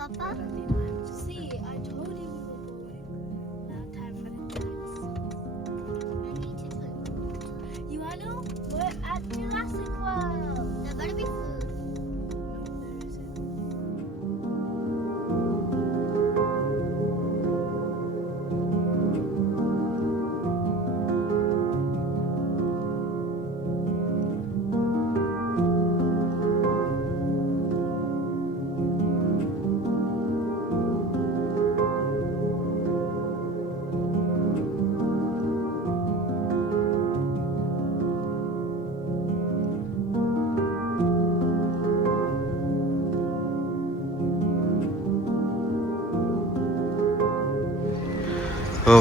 Papa, see, I told you we were going. Now time for the dance. I need to put. You wanna know? We're at Jurassic World. There better be food. No, there isn't.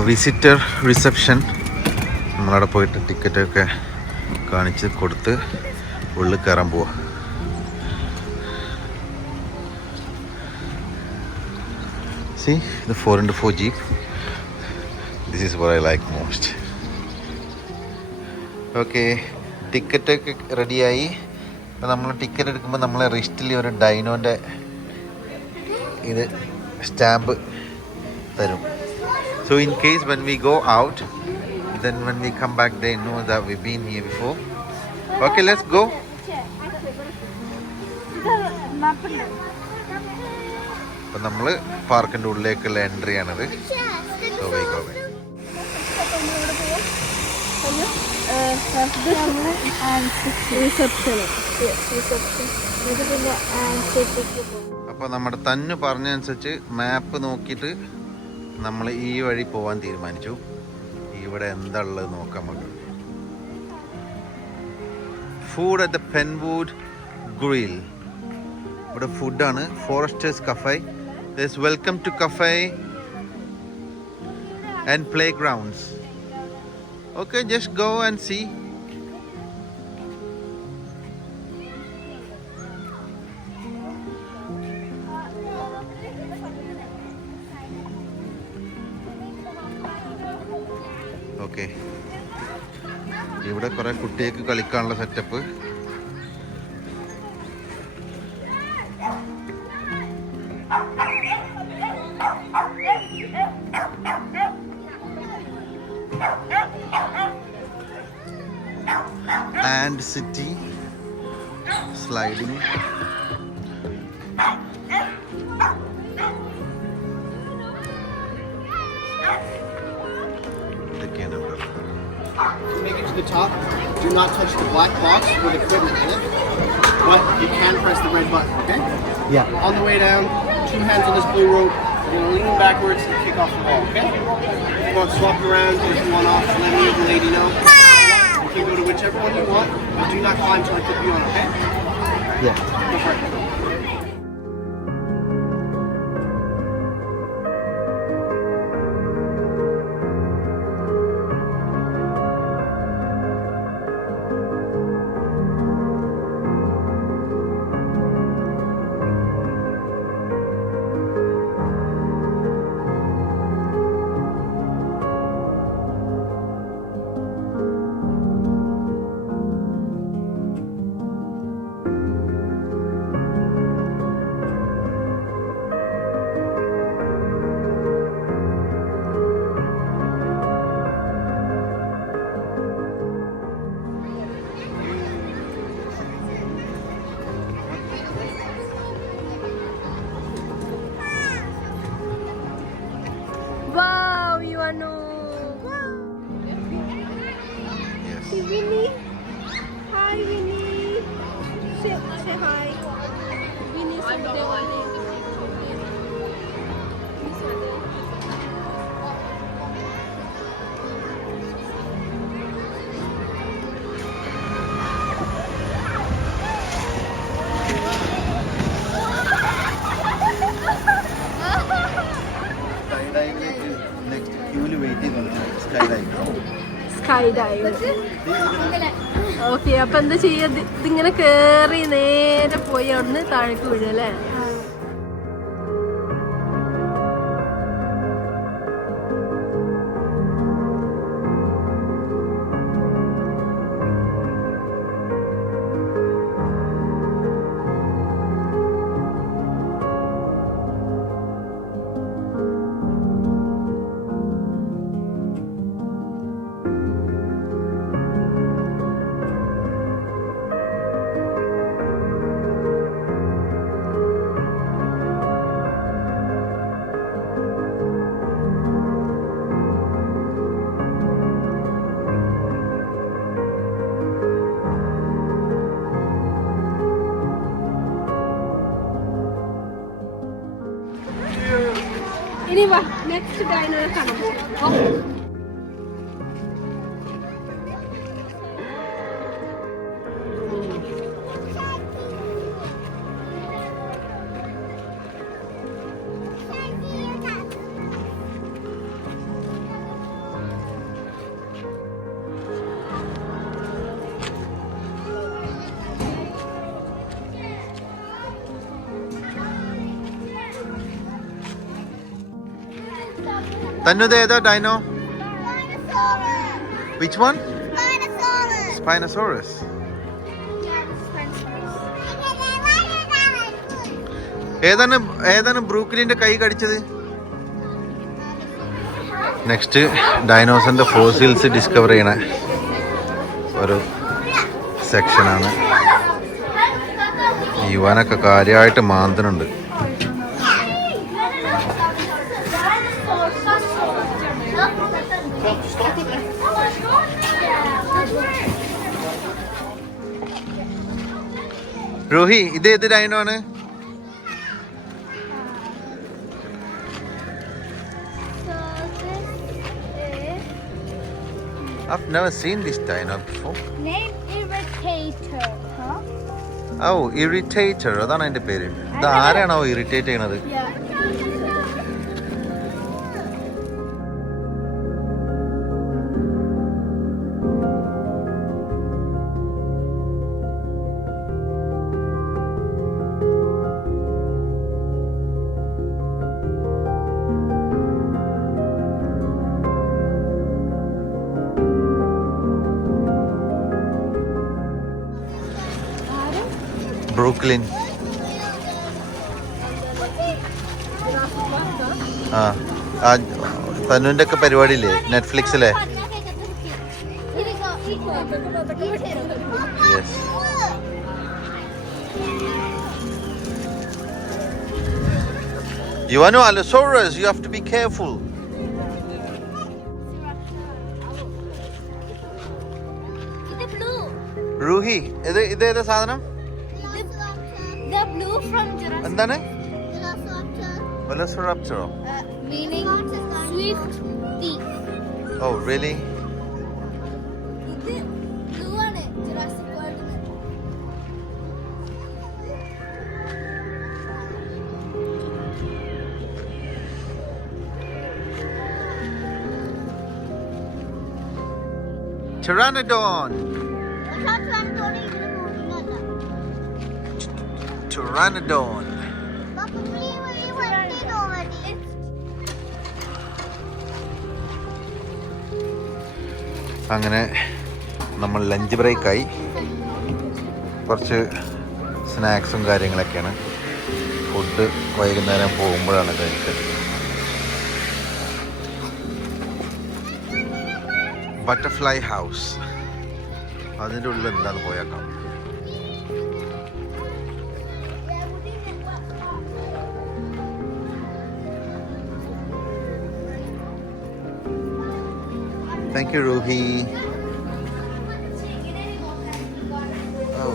Visitor reception നമ്മളവിടെ പോയിട്ട് ടിക്കറ്റൊക്കെ കാണിച്ച് കൊടുത്ത് ഉള്ളിൽ കയറാൻ പോവാം. See the 4x4 Jeep. This is what I like most. Okay, ടിക്കറ്റൊക്കെ റെഡിയായി. അപ്പോൾ നമ്മൾ ടിക്കറ്റ് എടുക്കുമ്പോൾ നമ്മളെ റിസ്റ്റിൽ ഒരു ഡൈനോൻ്റെ ഇത് സ്റ്റാമ്പ് തരും. So in case when we go out, then when we come back they know that we've been here before. Okay, let's go. അപ്പോൾ നമ്മൾ പാർക്കിൻ്റെ ഉള്ളിലേക്കുള്ള എൻട്രി ആണിത്. So we go back. അപ്പോൾ നമ്മുടെ തന്നു പറഞ്ഞതനുസരിച്ച് മാപ്പ് നോക്കിയിട്ട് നമ്മൾ ഈ വഴി പോകാൻ തീരുമാനിച്ചു. ഇവിടെ എന്താ ഉള്ളത് നോക്കാം നമുക്ക്. Food at the Penwood grill. ഇവിടെ ഫുഡാണ്. Foresters cafe. This welcome to cafe and playgrounds. Okay, just go and see. Okay, ഇവിടെ കുറേ കുട്ടികൾക്ക് കളിക്കാനുള്ള setup. And city sliding. Make it to the top. Do not touch the black box with equipment in it, but you can press the red button, okay? Yeah. On the way down, 2 hands on this blue rope. You're going to lean backwards and kick off the wall, okay? If you want to swap around, if you want off, let me and the lady know. You can go to whichever one you want, but do not climb till I put you on, okay? Yeah. Go for it. Wow, you are no. Wow. Yes. Hey, Winnie. Hi, Winnie. Say hi. Winnie, say hi. Next ക്യൂവിൽ wait ചെയ്യുന്നുണ്ട് sky dive. Sky dive. Okay, അപ്പൊ എന്താ ചെയ്യാ? ഇതിങ്ങനെ കേറി നേരെ പോയി അവിടുന്ന് താഴേക്ക് വീഴും അല്ലേ? ഇനി വാ നെക്സ്റ്റ് ഡൈനോയെ കാണുമ്പോ തന്നുത് ഏതാ ഡൈനോ? Which one? Spinosaurus. ഏതാണ് ബ്രൂക്ലിന്റെ കൈ കടിച്ചത്? നെക്സ്റ്റ് ഡൈനോസറിന്റെ ഫോസിൽസ് ഡിസ്കവർ ചെയ്യണ ഒരു സെക്ഷനാണ്. യുവാനൊക്കെ കാര്യമായിട്ട് മാന്തനുണ്ട്. റോഹി, ഇത് ഏത് ഡൈനോ ആണ്? I've never seen this dino before. Name Irritator. Huh? Oh, Irritator. അതാണ് അതിന്റെ പേര്. ഇത് ആരാണോ ഇറിറ്റേറ്റ് ചെയ്യണത്? ബ്രൂക്ലിൻ. ആ തന്നുവിന്റെ ഒക്കെ പരിപാടി ഇല്ലേ നെറ്റ്ഫ്ലിക്സിലെ? Yes. You know Allosaurus, you have to be careful. Ruhi, ഇത് ഏതാ സാധനം? The blue from Jurassic. എന്താണ്? Velociraptor. Meaning swift thief. Oh, really? ഇത് blue ആണ് Jurassic World. Pteranodon. Pteranodon. അങ്ങനെ നമ്മൾ ലഞ്ച് ബ്രേക്കായി. കുറച്ച് സ്നാക്സും കാര്യങ്ങളൊക്കെയാണ്. ഫുഡ് വൈകുന്നേരം പോകുമ്പോഴാണ് കഴിച്ചത്. ബട്ടർഫ്ലൈ ഹൗസ്, അതിൻ്റെ ഉള്ളിൽ എന്താണെന്ന് പോയേക്കാം. Thank you, Ruhi. Oh,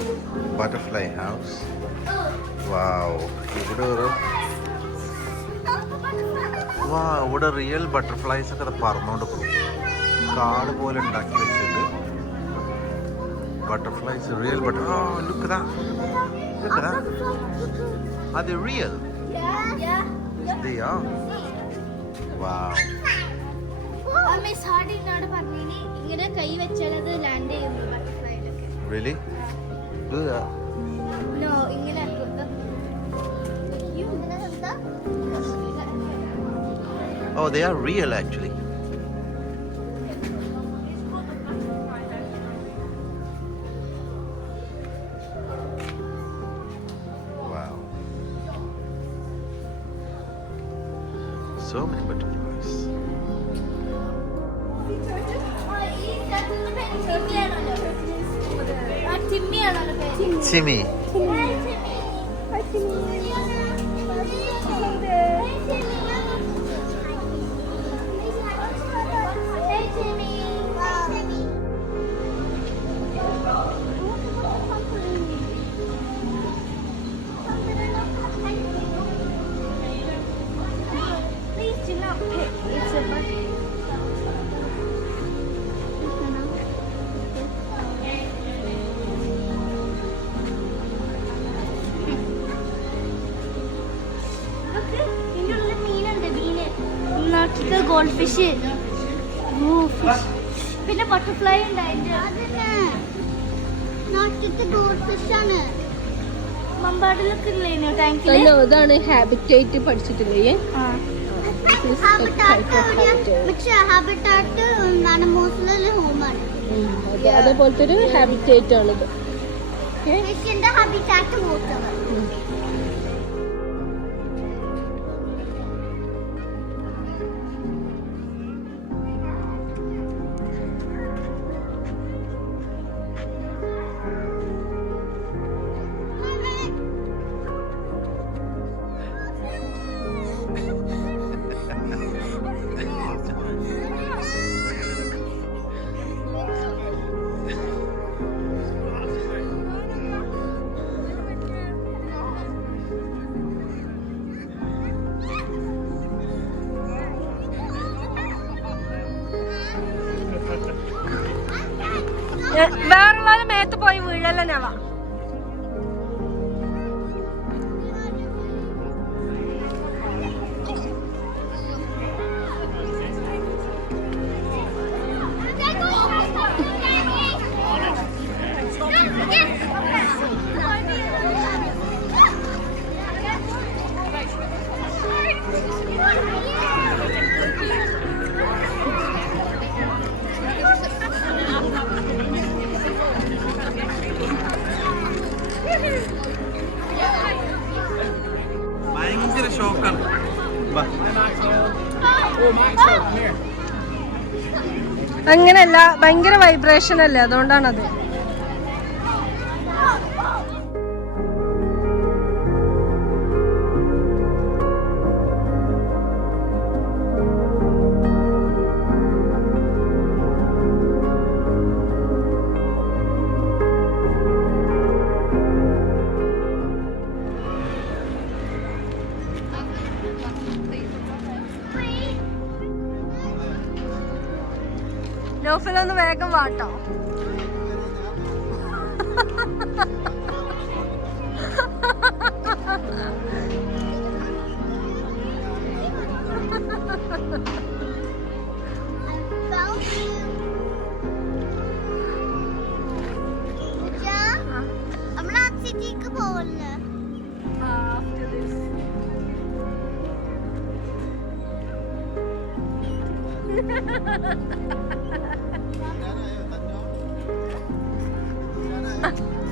butterfly house. Wow. ഇവിടെ റിയൽ ബട്ടർഫ്ലൈസ് ഒക്കെ പറന്നുകൊണ്ട് പോകും. കാട് പോലെ ഉണ്ടാക്കി വെച്ചിട്ട് butterflies, real butterfly. Oh, look at that. Look at that. Are they real? Yeah. They are. Wow. Miss ഹാർഡിനോട് പറഞ്ഞിനി ഇങ്ങനെ കൈ വെച്ചാലത് ലാൻഡ് ചെയ്യുന്നു ബട്ടർഫ്ലൈയിലൊക്കെ. Really? Do that. No, ഇങ്ങനെ Oh, they are real actually. Wow. So many butterflies. Timmy. Nautical gold fish, പിന്നെ butterfly ഉണ്ട് അതിന്റെ. നോട്ടിക്കൽ ഗോൾഡ് ഫിഷ് ആണ് മമ്പാടിലൊക്കെ ഇല്ലേനോ ടാങ്കില്. അതാണ് ഹാബിറ്റേറ്റ് പഠിച്ചിട്ടില്ലേ? അതേപോലത്തെ ഒരു ഹാബിറ്റേറ്റ് ആണിത്. വേറെ മേത്ത് പോയി വീഴല്ല നവ. ഭയങ്കര ഷോക്കാണ്. അങ്ങനല്ല, ഭയങ്കര വൈബ്രേഷൻ അല്ലേ, അതുകൊണ്ടാണത്. നോഫലൊന്ന് വേഗം വാട്ടോ. Ha